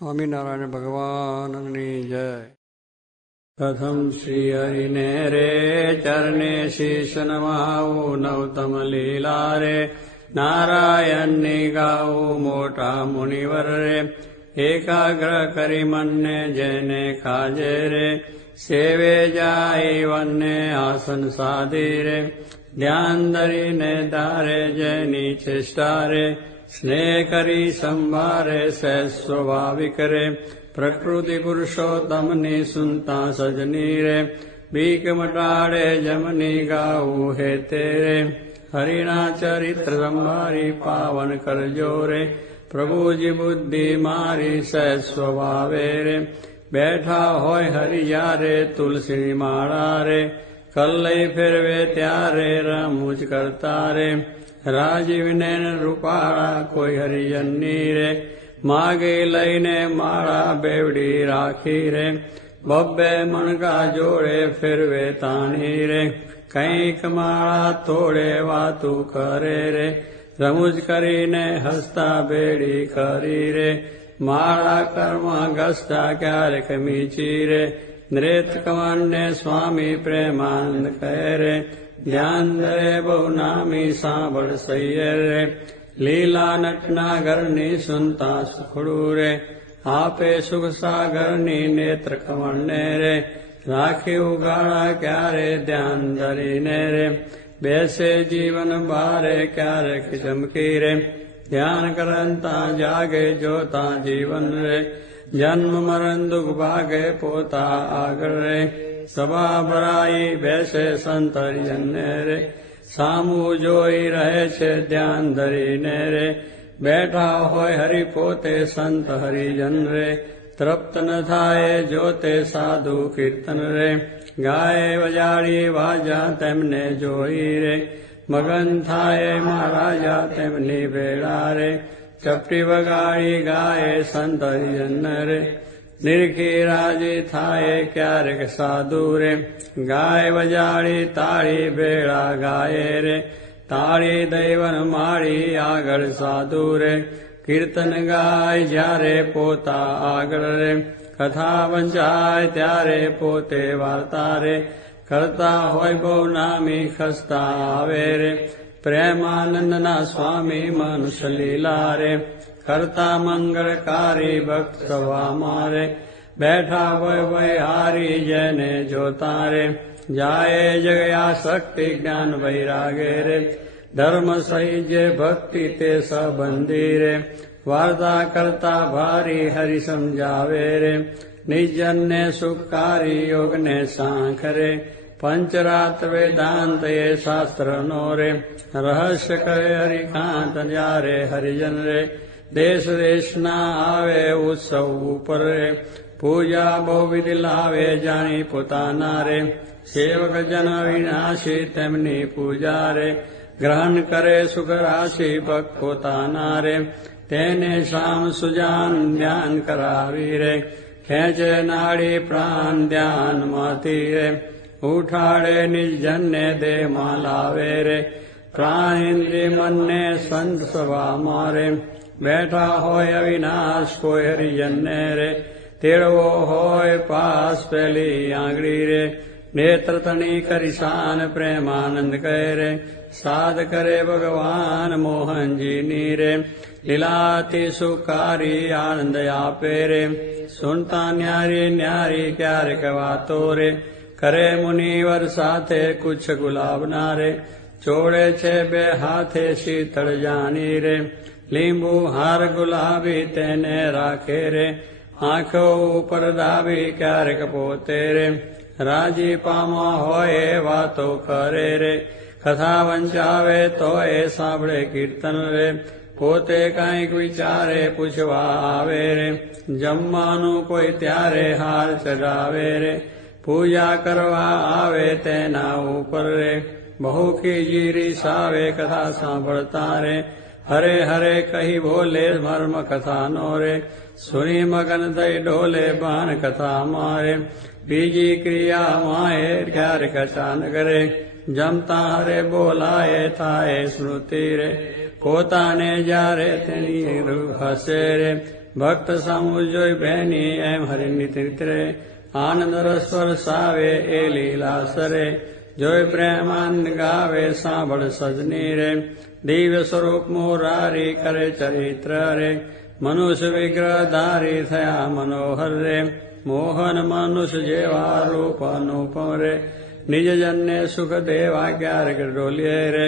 સ્વામિનારાયણ ભગવાનની જય. પ્રથમ શ્રી હરિને રે ચરણે શીશ નમાવું નવતમ લીલા રે નારાયણની ગાવું મોટા મુનિવર રે એકાગ્ર કરી મનને જેને ખાજે રે સેવે જાય વનને આસન સાધી રે ધ્યાન ધરીને ધારે જેની ચેષ્ટા રે સ્નેહ કરી સંભારે સહેજ સ્વાભાવિક રે પ્રકૃતિ પુરુષોત્તમની સુનતા સજની રે બીક મટાડે જમની ગાવું હે તેરે હરિના ચરિત્ર સંભારી પાવન કરજો રે પ્રભુજી બુદ્ધિ મારી સહેજ સ્વભાવે રે બેઠા હોય હરિયારે તુલસી માળા રે કલ્લઈ ફેરવે ત્યારે રમૂજ કરતા રે રાજીવને રૂપાળા કોઈ હરિજનની રે માગી લઈને માળા બેવડી રાખી રે બબ્બે મણકા જોડે ફેરવે તાણી રે કંઈક માળા તોડે વાતું કરે રે રમૂજ કરીને હસતા બેડી કરી રે માળા કર્મ ઘસતા ક્યારેક મીચી રે નૃત કમળને સ્વામી પ્રેમાનંદ કહે રે ધ્યાન ધરે બહુ નામી સાંભળ સૈયર રે લીલા નટના ઘરની સુનતા સુખડું રે આપે સુખ સાગરની નેત્ર કમળને રે રાખી ઉગાડા ક્યારે ધ્યાન ધરીને રે બેસે જીવન બારે ક્યારેક ચમકી રે ધ્યાન કરતા જાગે જોતા જીવન રે જન્મ મરણ દુઃખ ભાગે પોતા આગળ રે સભા ભરાઈ બેસે સંત હરિજનને રે સામું જોઈ રહે છે ધ્યાન ધરીને રે બેઠા હોય હરિ પોતે સંત હરિજન રે તૃપ્ત ન થાય જોતે સાધુ કીર્તન રે ગાય વજાડી વાજા તેમને જોઈ રે મગન થાય મહારાજા તેમની ભેળા રે ચપટી વગાડી ગાય સંત હરિજન રે નિરખી રાજી થાય ક્યારેક સાધુ રે ગાય વજાડી તાળી ભેળા ગાય રે તાળી દૈવન માળી આગળ સાધુ રે કીર્તન ગાય જ્યારે પોતા આગળ રે કથા વંચાય ત્યારે પોતે વાર્તા રે કરતા હોય બહુ નામી ખસતા આવે રે પ્રેમાનંદના સ્વામી મનુષ્ય લીલા રે કરતા મંગળકારી ભક્ત સવા મારે બેઠા હોય વય હારી જેને જોતા રે જાય જગયા શક્તિ જ્ઞાન વૈરાગે રે ધર્મ સહી જે ભક્તિ તે સંબંધી રે વાર્તા કરતા ભારી હરિ સમજાવે રે નિજનને સુખકારી યોગને સાંખ રે પંચરાત્ર વેદાંત એ શાસ્ત્રનો રે રહસ્ય કહે હરિકાંત જ્યારે હરિજન રે દેશ દેશના આવે ઉત્સવ ઉપર રે પૂજા બહુવિધ લાવે જાણી પોતાના રે સેવક જન વિનાશી તેમની પૂજા રે ગ્રહણ કરે સુખ રાશિ ભક્ત પોતાના રે તેને શામ સુજાન ધ્યાન કરાવી રે ખેંચે નાડી પ્રાણ ધ્યાનમાંથી રે ઉઠાડે નિર્જનને દેહમાં લાવે રે પ્રાણ ઇન્દ્રિય મનને સંત સભા મારે બેઠા હોય અવિનાશ કોઈ હરિજનને રે તેડવો હોય પાસ પેલી આંગળી રે નેત્ર તણી કરી શાન પ્રેમાનંદ કહે રે સાધ કરે ભગવાન મોહનજીની રે લીલાથી સુખારી આનંદ આપે રે સુનતા ન્યારી ન્યારી ક્યારેક વાતો રે કરે મુનિવર સાથે કુછ ગુલાબના રે ચોડે છે બે હાથે શીતળ જાણી રે લીંબુ હાર ગુલાબી તેને રાખે રે આંખો ઉપર દાબી ક્યારેક પોતે રે રાજી પામા હોય વાતો કરે રે કથા વંચાવે તો એ સાંભળે કીર્તન રે પોતે કાંઈક વિચારે પૂછવા આવે રે જમવાનું કોઈ ત્યારે હાર ચડાવે રે પૂજા કરવા આવે તેના ઉપર રે બહુ ખીજી રીસાવે કથા સાંભળતા રે હરે હરે કહી બોલે મર્મ કથાનો રે સુની મગન થઈ ડોલે બાન કથા મારે બીજી ક્રિયા માએ ક્યારેક અચાનક રે જમતા હરે બોલાય થાય સ્મૃતિ રે પોતાને જ્યારે તેની રૂહ હસે રે ભક્ત સામું જોઈ બેની એમ હરિની તીર્થરે આનંદ રસ વરસાવે એ લીલા સરે જોઈ પ્રેમાનંદ ગાવે સાંભળ સજની રે દિવ્ય સ્વરૂપ મોરારી કરે ચરિત્ર રે મનુષ્ય વિગ્રહ ધારી થયા મનોહર રે મોહન મનુષ્ય જેવા રૂપ અનુપમ રે નિજ જનને સુખ દેવા ક્યારેક ડોલીએ રે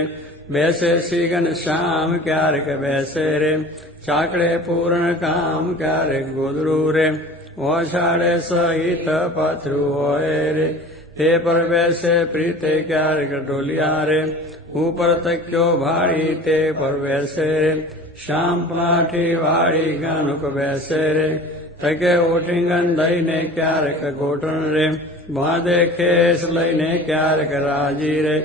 બેસે શ્રી ઘનશ્યામ ક્યારેક બેસે રે ચાકડે પૂર્ણ કામ ક્યારેક ગોદરું રે ઓછાડે સહિત પથરું હોય રે તે પર બેસે પ્રીતે ક્યારેક ડોલિયા રે ઉપર તક્યો ભાડી તે પર બેસે રે શ્યામ પ્લાઠી વાળી ગાનુક બેસે રે તકે ઓઠીંગન દઈને ક્યારેક ગોઠણ રે બાંધે ખેસ લઈને ક્યારેક રાજી રે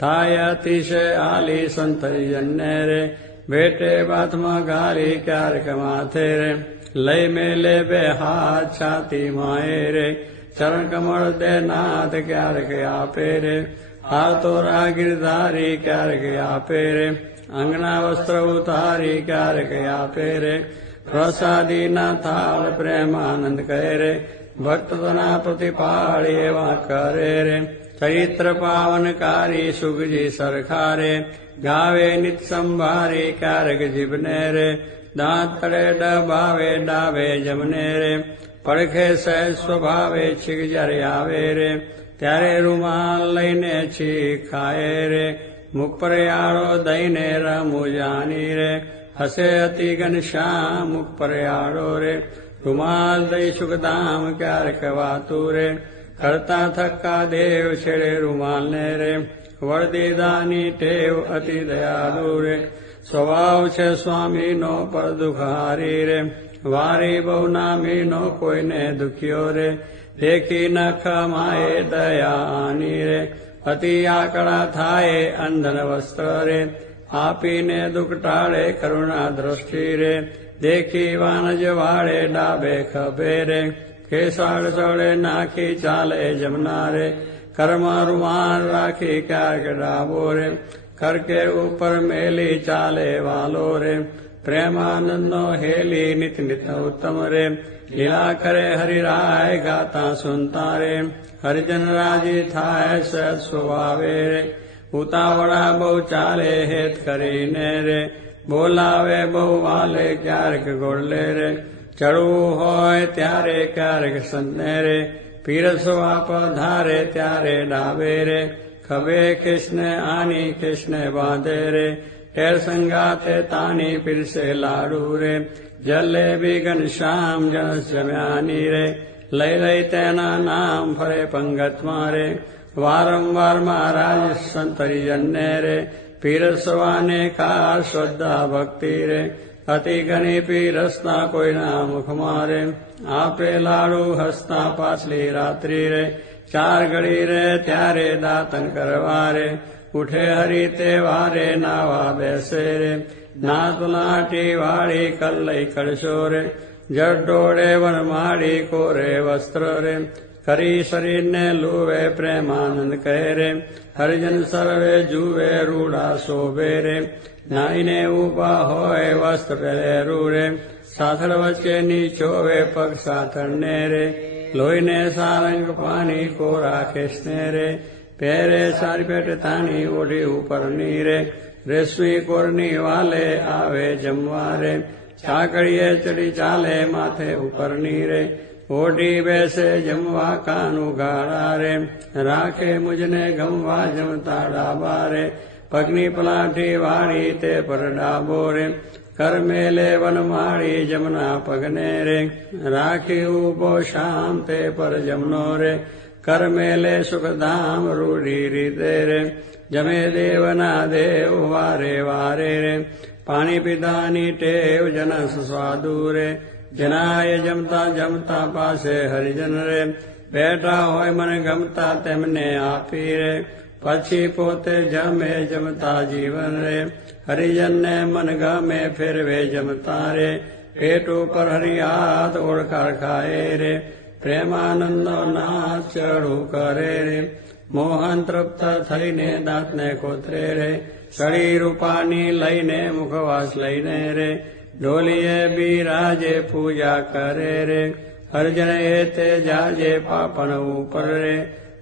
થાય અતિશય આલી સંતરીજનને રે બેટે બાથમાં ગાલી ક્યારેક માથે રે લઈ મેલે બે હાથ છાતી માએ રે ચરણ કમળ દે નાથ ક્યારેક આપે રે હાર તો રાગીરધારી ક્યારેક આપે રે અંગના વસ્ત્ર ઉતારી ક્યારેક આપે રે પ્રસાદીના થાળ પ્રેમાનંદ કહે રે ભક્તના પ્રતિપાળી એવા કરે રે ચરિત્ર પાવનકારી સુખજી સરખારે ગાવે નિત સંભારી ક્યારેક જીભને રે દાંત તળે ડબાવે ડાવે જમને રે પડખે સહેજ સ્વભાવે છીક જ્યારે આવે રે ત્યારે રૂમાલ લઈને છીક ખાય રે મુખ પર યાળો દઈને રમુ જાની રે હસે અતિ ઘનશ્યામ મુખ પર યાળો રે રૂમાલ દઈ સુખધામ ક્યારેક વાતું રે કરતા થક્કા દેવ છેડે રૂમાલને રે વળદીદાની ટેવ અતિ દયાળુ રે સ્વભાવ છે સ્વામીનો પર દુખારી રે વારી બહુ નામીનો કોઈને દુખ્યો રે દેખી નખ માએ દયાની રે અતિ આકડા થાય અંધન વસ્ત્ર રે આપીને દુઃખ ટાળે કરુણા દ્રષ્ટિ રે દેખી વાનજ વાળે ડાબે ખભે રે ખેસાડ ચડે નાખી ચાલે જમના રે કર્મા રૂમાલ રાખી ક્યારેક ડાબો રે કરકે ઉપર મેલી ચાલે વાલો રે પ્રેમાનંદનો હેલી નિત નિત ઉત્તમ રે લીલા કરે હરિરાય ગાતા સુનતા રે હરિજન રાજી થાય સત સ્વભાવે રે ઉતાવળા બહુ ચાલે હેત કરીને રે બોલાવે બહુ વાલે ક્યારેક ગોળલે રે ચડવું હોય ત્યારે ક્યારેક સંતને રે પીરસવા પધારે ત્યારે ડાબે રે ખભે કૃષ્ણ આની કૃષ્ણ બાંધે રે ઠેર સંગાતે તાની પીરસે લાડુ રે જલેબી ઘનશ્યામ જનસ જમ્યાની રે લઈ લઈ તેના નામ ફરે પંગતમાં રે વારંવાર મહારાજ સંતરીજનને રે પીરસવાને કાર શ્રદ્ધા ભક્તિ રે અતિ ઘણી પીરસતા કોઈના મુખમાં રે આપે લાડુ હસતા પાછલી રાત્રિ રે ચાર ઘડી રે ત્યારે દાતન કરવા રે ઉઠે હરી તે વારે નાવા બેસે રે નાત લાટી વાળી કલ્લઈ કળશો રે જડ ડોળે વનમાળી કોરે વસ્ત્ર રે કરી શરીરને લુવે પ્રેમાનંદ કહે રે હરિજન સર્વે જુએ રૂડા શોભે રે નાઈને ઉભા હોય વસ્ત્ર પહેરેરું રે સાથળ વચ્ચે નીચોવે પગ સાથળને રે લોહીને સારંગ પાણી કોરા ખેસને રે પહેરે સારી પેટ તાની ઓઢી ઉપરની રે રેશમી કોરની વાલે આવે જમવા રે ચાકડીએ ચડી ચાલે માથે ઉપરની રે ઓઢી બેસે જમવા કાનું ગાળા રે રાખે મુજને ગમવા જમતા ડાબા રે પગની પલાઠી વાળી તે પર ડાબો રે કર મેલે વનમાળી જમના પગને રે રાખી ઉભો શામ તે પર જમનો રે કર મેલે સુખધામ રૂઢી રીતે રે જમે દેવના દેવ વારે વારે રે પાણી પીધાની ટેવ જનસ સ્વાદુ રે જનાય જમતા જમતા પાસે હરિજન રે બેઠા હોય મને ગમતા તેમને આપી રે પછી પોતે જમે જમતા જીવન રે હરિજનને મન ગમે ફેરવે જમતા રે પેટ ઉપર હરિહાથ ઓળખાર ખાય રે પ્રેમાનંદનો નાથ ચડું કરે રે મોહન તૃપ્ત થઈને દાંતને કોતરે રે સળી રૂપાની લઈને મુખવાસ લઈને રે ડોલીએ બિરાજે પૂજા કરે રે હરજણ હેતે જાજે પાપણ ઉપર રે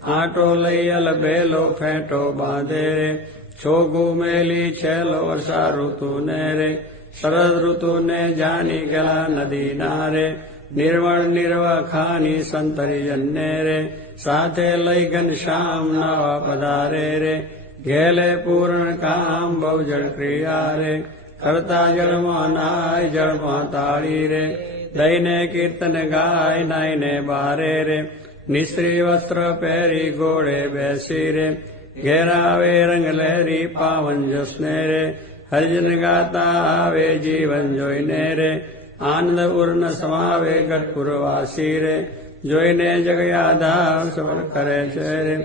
આંટો લઈ અલબેલો ફેંટો બાંધે રે છોગું મેલી છેલ્લો વર્ષા ઋતુ ને રે શરદ ઋતુ ને જાની ગલા નદી ના રે નિર્વણ નિર્વખાની સંતરી જન્ને રે સાથે લઈ ઘનશ્યામ નવા પધારે રે ઘેલે પૂર્ણ કામ બહુજળ ક્રિયા રે કરતા જળમાં નાય જળમાં તાળી રે દઈને કીર્તન ગાય નાઈને બારે રે નિશ્રી વસ્ત્ર પહેરી ઘોડે બેસી રે ઘેરાવે રંગ લહેરી પાવન જસને રે હરિજન ગાતા આવે જીવન જોઈને રે આનંદ ઉર્ન સમાવે ગઢપુરવાસી રે જોઈને જગયાધાર સવર કરે છે રે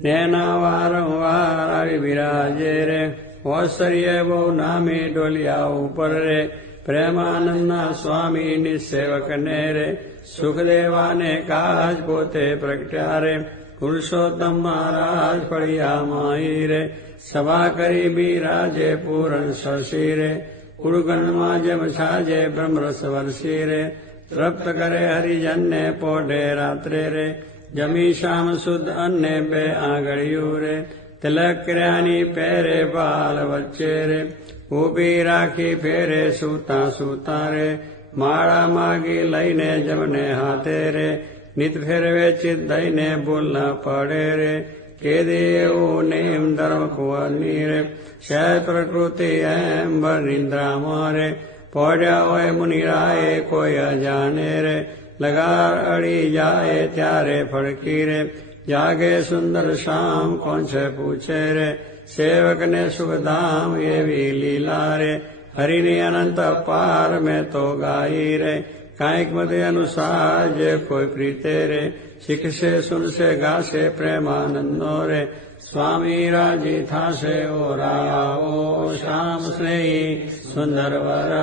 નેના વારંવાર આવી બિરાજે રે ઔશ્ચર્ય બહુ નામી ડોલિયા ઉપર રે પ્રેમાનંદના સ્વામી નિસેવક ને રે સુખદેવાને કાજ પોતે પ્રગટ્યા રે પુરુષોત્તમ મહારાજ ફળિયા માઈ રે સભા કરી બિરાજે પૂરણ શશી રે ઉડગણમાં જેમ છાજે બ્રહ્મરસ વરસી રે તૃપ્ત કરે હરિજનને પોઢે રાત્રે રે જમી શામ શુદ્ધ અન્ને બે આંગળિયું રે તિલક કર્યાની પહેરે બાલ વચ્ચે રે ઊભી રાખી ફેરે સૂતા સૂતા રે માળા માગી લઈને જમને હાથે રે નિત ફેરવે ચિત દઈને ભૂલ ન પડે રે કેદી એવું નેમ ધર્મ કુંવરની રે શય પ્રકૃતિ એમ ભર નિંદ્રામાં રે પોઢ્યા હોય મુનિરાએ કોઈ અજાને રે લગાર અડી જાય ત્યારે ફડકી રે જાગે સુંદર શામ કોણ છે પૂછે રે સેવકને સુખધામ એવી લીલા રે હરિની અનંત પાર મેં તો ગાઈ રે કાંઈક મતે અનુસાર જે કોઈ પ્રીતે રે શીખશે સુનશે ગાશે પ્રેમાનંદો રે સ્વામી રાજી થાશે ઓ રાઓ શ્યામ સ્નેહી સુંદર વર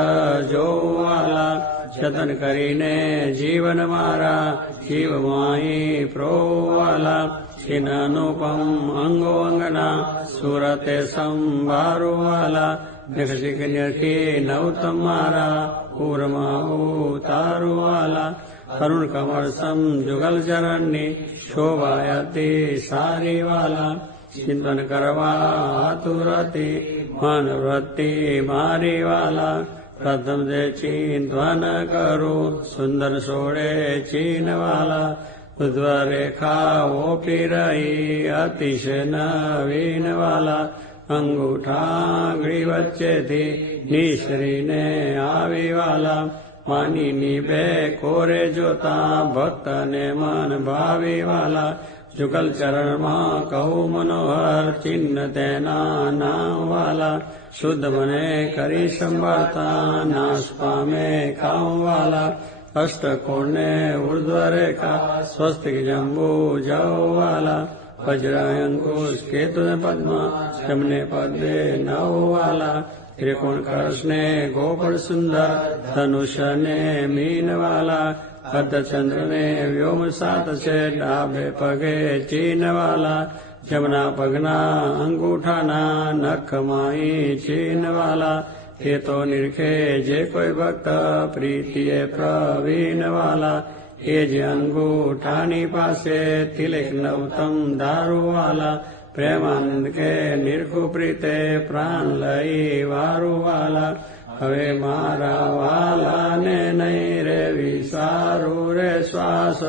જોવાલા જતન કરીને જીવન મારા જીવ માઈ પ્રોવાલા છિન અનુપમ અંગો અંગના સુરતે સંભારુવાલા નિખી નવતમ મારા પૂરમાં ઉતારુવાલા કરુણ કમળ સમ જુગલ ચરણની શોભાયતી સારી વાલા ચિંતન કરવા આતુરતી મન વૃત્તિ મારી વાલા પ્રથમ જે ચિંતવન કરું સુંદર સોડે ચીનવાલા ઉધ્વ રેખા ઓપી રહી અતિશય નવીન વાલા અંગૂઠાંગળી વચ્ચેથી નિશ્રીને આવી વાલા માનીની બે કોરે જોતા ભક્તને મન ભાવી વાલા જુગલ ચરણમાં કહું મનોહર ચિહ્ન તેના નામ વાલા શુદ્ધ મને કરી સંભાળતા નાશ પામે કામ વાલા અષ્ટકોણને ઉર્ધ્વ રેખા સ્વસ્તિક જંબુ જવાલા વજ્રાયંકુશ કેતુન પદ્મ જમને પદે નવવાલા ત્રિકોણ કળશને ગોપળ સુંદર ધનુષને મીનવાલા અર્ધચંદ્રને વ્યોમ સાત છે ડાબે પગે ચીનવાલા જમના પગના અંગૂઠાના નખમાઈ ચીનવાલા એ તો નિરખે જે કોઈ ભક્ત પ્રીતિએ પ્રવીણવાલા એ જ અંગૂઠાની પાસે તિલક નવતમ દારૂવાલા પ્રેમાનંદ કે નિરખુ પ્રીતે પ્રાણ લઈ વારુવાલા હવે મારા વાલાને નહીં રે વિસારું રે શ્વાસ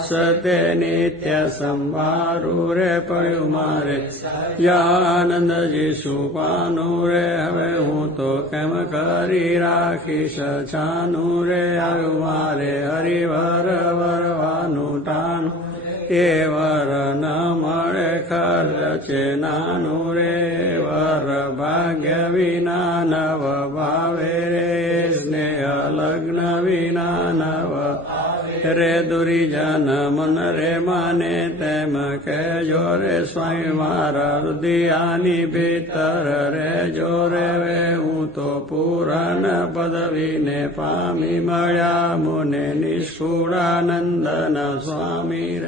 સતે નિત્ય સંભારું રે પડ્યું મારે આનંદજી સુપાનું રે હવે હું તો કેમ કરી રાખીશ છાનું રે આવ્યું મારે હરિવર વરવાનું ટાણું એ વર ન મળે ખર્ચે નાનું રે વર ભાગ્ય વિના નવ ભાવે રે સ્નેહ લગ્ન વિના નવ રે દુરીજન મન રે માને તેમ કહેજો રે સ્વામી મારા હૃદયાની ભીતર રેજો રે હું તો પૂરણ પદવીને પામી મળ્યા મુને નિષ્ઠુરાનંદન સ્વામી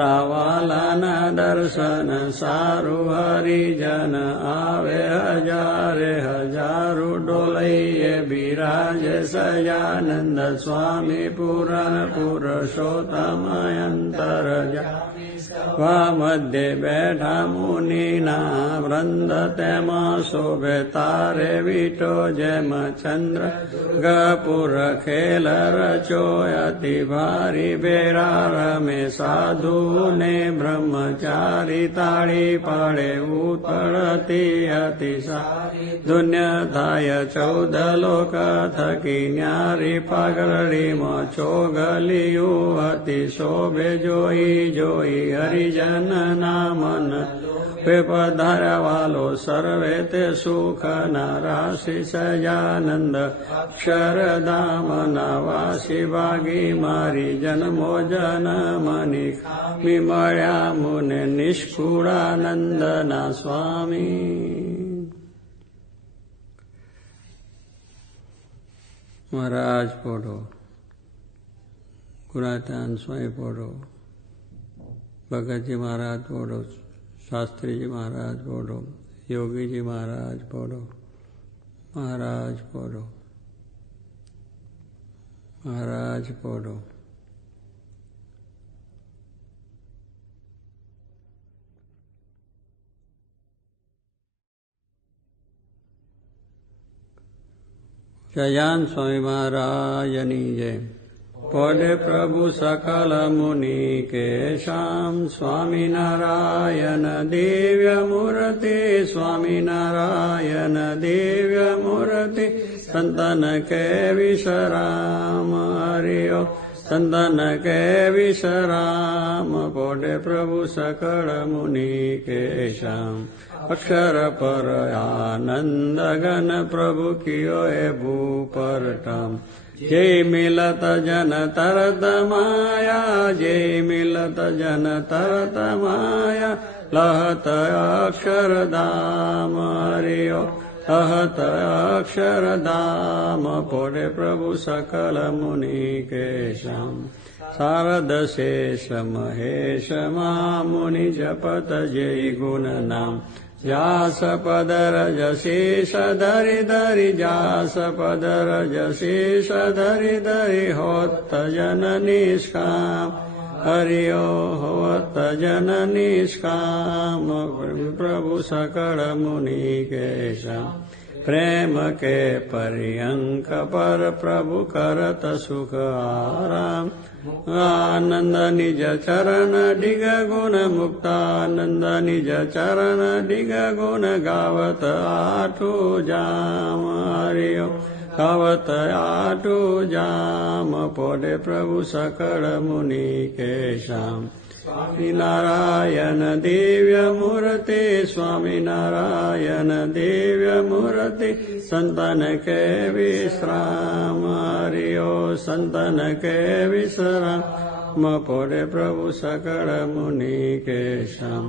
રાવાલાના દર્શન સારું હરિજન આવે હજારે હજારો ડોલૈયે બિરાજ સજાનંદ સ્વામી પૂરણ પુરુષોત્તમ અંતર મધ્ય બેઠા મુનિના વૃંદ તેમાં શોભે તારે વીટો જેમ ચંદ્ર ગપુર ખેલ રચો અતિ ભારી બેરા રમે સાધુ ને બ્રહ્મચારી તાળી પાડે ઉતળતી અતિ ધુન્ય થાય 14 લોક થકી ન્યારી પાઘરડીમાં ચોગલિયું હતી શોભે જોઈ જોઈ હરિજન નામન પધાર્યા વાલો સર્વે તે સુખ ના રાશિ સજાનંદ અક્ષરધામના વાસી ભાગી મારી જન્મો જનમની મી મળ્યા મુને નિષ્કુળાનંદના સ્વામી. મહારાજ પોઢો, ગુણાતાન સ્વામી પોઢો, ભગતજી મહારાજ પોઢો, શાસ્ત્રીજી મહારાજ પોઢો, યોગીજી મહારાજ પોઢો, મહારાજ પોઢો, મહારાજ પોઢો. જયાન સ્વામી મહારાજની જય. પોઢે પ્રભુ સકલ મુનિ કે શ્યામ સ્વામિનારાયણ દિવ્ય મૂર્તિ સ્વામિનારાયણ દિવ્ય મૂર્તિ સંતન કે વિશ્રામ હરિયો સંતન કે વિશ્રામ. પોઢે પ્રભુ સકળ મુનિ કે શ્યામ અક્ષર પર આનંદ ગન પ્રભુ કિયો એ ભૂપરટમ. જય મિલત જન તરત માયા જય મિલત જન તરત માયા લહત અક્ષરધામ હરિયો લહત અક્ષરધામ. પોઢે પ્રભુ સકલ મુનિ કે શ્યામ શારદ શેષ મહેશ મુનિ જપત જય ગુણ નામ. જાસ પદર જશેષ ધરી ધરી જાસ પદર જશેષ ધરી ધરી હોત જન નિષ્કામ હરિયો હોત જન નિષ્કામ. પ્રભુ સકળ મુનિ કે શ્યામ પ્રેમ કે પર્યંક પર પ્રભુ કરત સુખ આરામ. આનંદ નિજ ચરણ ડિગ ગુણ મુક્તાનંદ નિજ ચરણ ડિગ ગુણ ગાવત આઠું જામ હરિયો ગાવત આઠું જામ. પોઢે પ્રભુ સકળ મુનિ કે શ્યામ સ્વામિનારાયણ દિવ્ય મૂર્તિ સ્વામિનારાયણ દિવ્ય મૂર્તિ સંતન કે વિશ્રામ હરિયો સંતન કે વિશ્રામ. પોઢે પ્રભુ સકળ મુનિ કે શ્યામ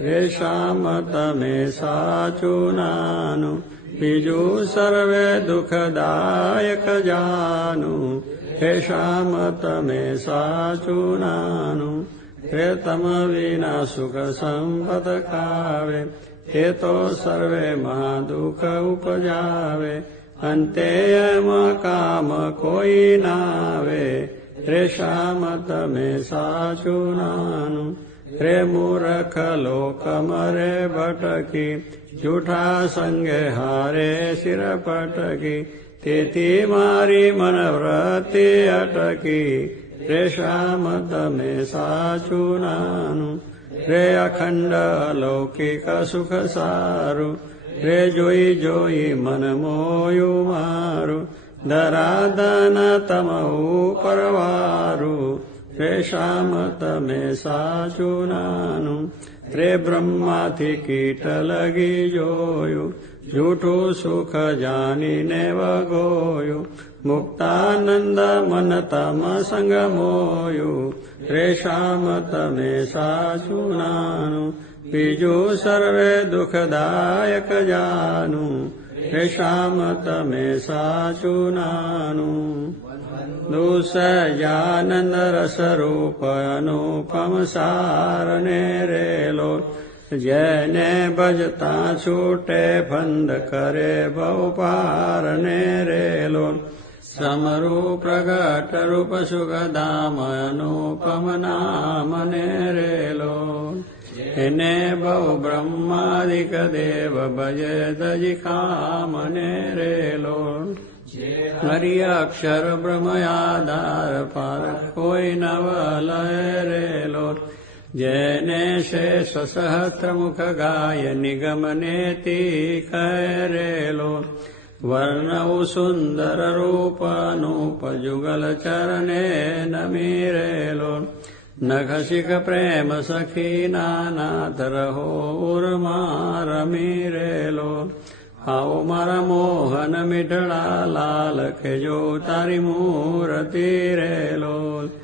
રે શ્યામ તમે સાચું નાનું બીજું સર્વે દુઃખદાયક જાનું. હે શ્યામ તમે સાચું નાનું હે તમ વિના સુખ સંપત ખાવે. હે તો સર્વે મહાદુઃખ ઉપજાવે અંતે એમાં કામ કોઈ નાવે. રે શ્યામ તમે સાચું નાનું રે મૂર્ખ લોક મરે ભટકી જૂઠા સંગે હારે શિર પટકી. તેથી મારી મનવ્રત્તિ અટકી. રે શ્યામ તમે સાચું નાનું રે અખંડ અલૌકિક સુખ સારું. રે જોઈ જોઈ મન મોયું મારું ધરાધન તમ ઉપરવારું. રે શ્યામ તમે સાચું નાનું રે બ્રહ્માથી કીટ લગી જોયું જૂઠું સુખ જાનીને વગોયું. મુક્તાનંદ મન તમ સંગ મોયું રેશામ તમે સાચું નાનું બીજું સર્વે દુઃખદાયક જાનું રેશામ તમે સાચું નાનું દુસજાનંદ રસ રૂપ અનુપમ સારને રેલો જેને ભજતા છૂટે ફંદ કરે બહુ પારને રેલો સમરૂપ પ્રગટ રૂપ સુખધામ અનુપમ નામને રેલો એને બહુ બ્રહ્માદિક દેવ ભજે દજી કામને રેલો હરિ અક્ષર બ્રહ્મ આધાર પાર કોઈ નવ લય રેલો જેને શેષ સહસ્ત્ર મુખ ગાય નિગમ નેતિ કરેલો વર્ણવું સુંદર રૂપ અનુપ જુગલ ચરણે નમીરેલો નખશિખ પ્રેમ સખી નાથ રહો ઉર્મા રમીરેલો આવો મારા મોહન મીઠડા લાલ ખેજો તારી મૂર્તિ રેલો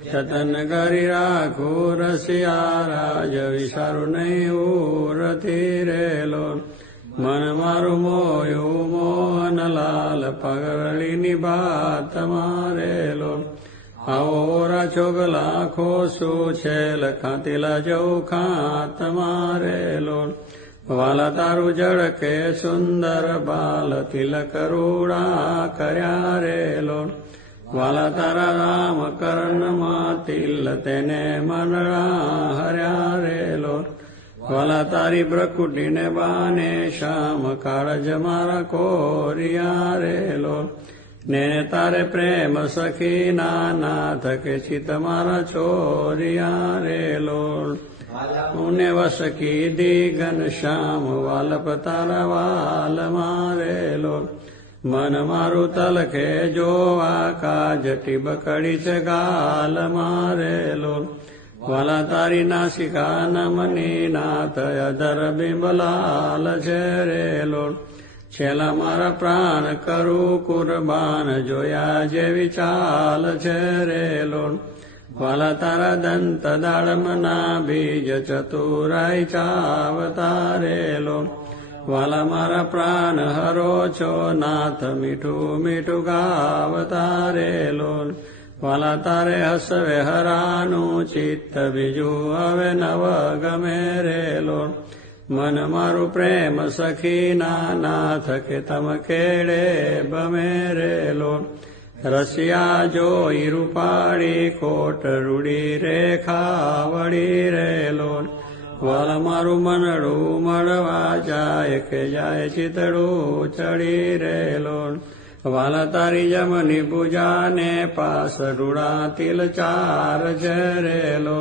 જતન કરી રાખું રસિયા રાજ વિચારું નહીં ઉરતિ રેલો મન મારું મોયું મોહન લાલ પગરળીની બાત મારેલો આવો રાછો લાખો શું છે લખાતીલા જવું ખાત મારેલો વાલા તારું જળ કે સુંદર બાલ તિલક રૂડા કર્યા રેલો વાલા તારા રામ કર્ણમાં તિલ તેને મનડા હર્યા રેલો વાલા તારી બ્રકુટીને બાને શ્યામ કાળજ મારા કોરિયા રેલો ને તારે પ્રેમ સખી નાથ કે ચિત મારા ચોરિયા રેલો ઉને વસ કીધી ઘન શ્યામ વાલપ તારા વાલ મારેલો મન મારું તલખે જોવા કાજ ટીબકડી છે ગાલ મારેલો વાલા તારી નાસિકા નમની નાથ અધર બિંબલાલ છે રેલો છેલ્લા મારા પ્રાણ કરું કુરબાન જોયા જેવી ચાલ છે રેલો વાલા તારા દંત દાડમના બીજ ચતુરાઈ ચાવતારેલો વાલા મારા પ્રાણ હરો છો નાથ મીઠું મીઠું ગાવતારેલો વાલા તારે હસવે હરાનું ચિત્ત બીજું હવે નવ ગમે રેલો મન મારું પ્રેમ સખી નાથ કે તમ કેડે બમે રેલો રસિયા જોઈ રૂપાળી કોટ રૂડી રેખા વળી રેલો વલ મારું મનડું મળવા જાય કે જાય ચિતડું ચડી રેલો વાલા તારી જમની પૂજાને પાસ રૂડા તિલ ચાર છે રેલો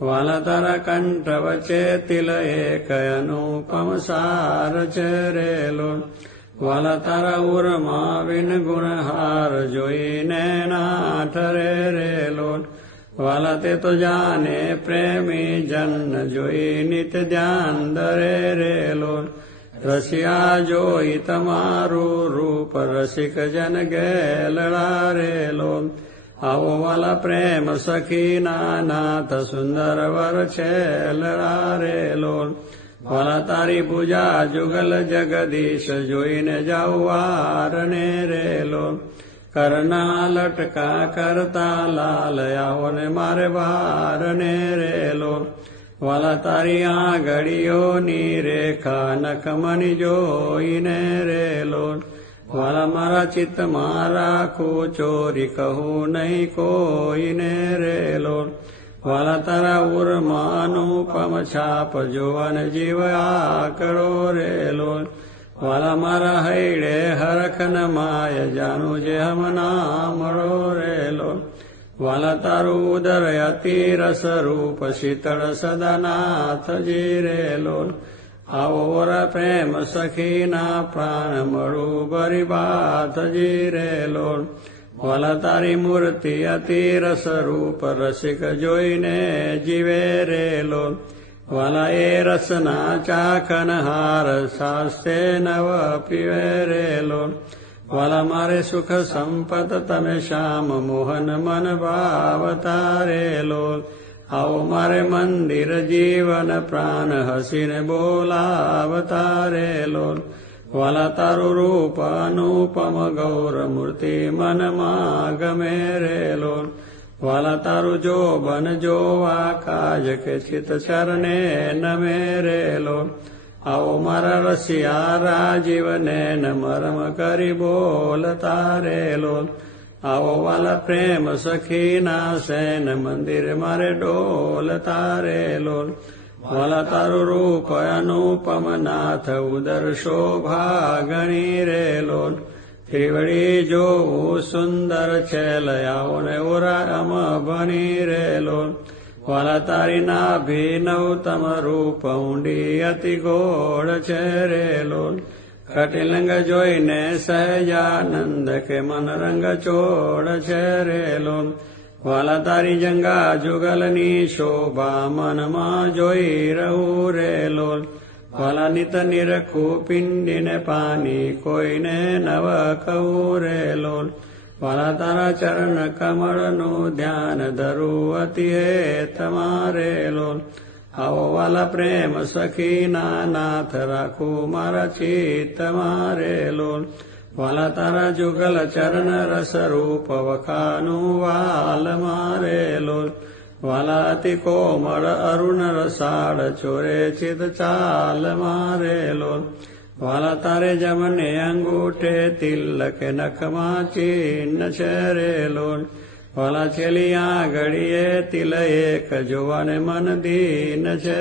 વાલા તારા કંઠ વચ્ચે તિલ એક અનુપમ સાર છે રેલો વાલા તારા ઉરમાં વિન ગુણહાર જોઈને ના ઠરે રેલો વાલા તે તો જાને પ્રેમી જન જોઈ નિત ધ્યાન દરે રેલો રસિયા જોઈ તમારું રૂપ રસિક જન ગેલડા રેલો આવો વાલા પ્રેમ સખી નાથ સુંદર વર છેલડા રેલો વાલા તારી પૂજા જુગલ જગદીશ જોઈને જાઉવારને રેલો કરના લટકા કરતા લાલ આવો ને મારે વારને રેલો વાલા તારી આંગળીઓની રેખા નખમની જોઈને રેલો વાલા મારા ચિત્તમાં રાખું ચોરી કહું નહીં કોઈને રેલો વાલા તારા ઉરમાં અનુપમ છાપ જોવાન જીવ આકરો રેલો વાલા મારા હૈડે હરખન માય જાનું જે હમ નામડો રેલો વાલા તારું ઉદર અતિ રસ રૂપ શીતળ સદાનાથજી રેલો આવો વરા પ્રેમ સખીના પ્રાણ મળું બરી બાથજી રેલો વાલા તારી મૂર્તિ અતિ રસ રૂપ રસિક જોઈને જીવે રેલો વાલા એ રસના ચાખન હાર સાસ્તે નવ પીવે રેલો વાલા મારે સુખ સંપત તમે શ્યામ મોહન મન ભાવતારેલો આવો મારે મંદિર જીવન પ્રાણ હસીને બોલાવતારેલો વાલા તારું રૂપ અનુપમ ગૌર મૂર્તિ મનમાં ગમે રેલો વાલા તારું જોબન જોવા કાજ કે ચિત ચરણે નમે રેલો આવો મારા રસિયા રાજીવને ન મરમ કરી બોલતા રેલો આવો વાલા પ્રેમ સખીના સેન મંદિર મારે ડોલતા રેલો વાલા તારું રૂપ અનુપમ નાથ ઉદર શોભા ગણી રેલો ત્રિવડી જોવું સુંદર છે લયાઓ ને ઉરામ બની રેલો વાલા તારી નાભિનવતમ રૂપ ઊંડી અતિ ગોળ છે રેલો કટિલંગ જોઈને સહજાનંદ કે મન રંગ ચોળ છે રેલો વાલા તારી જંગા જુગલની શોભા મનમાં જોઈ રહું રેલો વાલા નિત નિરખું પિંડીને પાની કોઈને નવ કહું રેલો વાલા તારા ચરણ કમળનું ધ્યાન ધરું અતિ હે તમારેલો આવો વાલા પ્રેમ સખીના નાથ રાખું મારા ચિત્ત મારેલો વાલા તારા જુગલ ચરણ રસ રૂપ વખાનું વાલ મારેલો વાલા અતિ કોમળ અરુણ રસાળ ચોરે ચિત ચાલ મારેલો વાલા તારે જમને અંગૂઠે તિલક નખમાં ચિહ્ન છે રેલો વાલા છેલ્લી આંગળીએ તિલ એક જોવાને મન દીન છે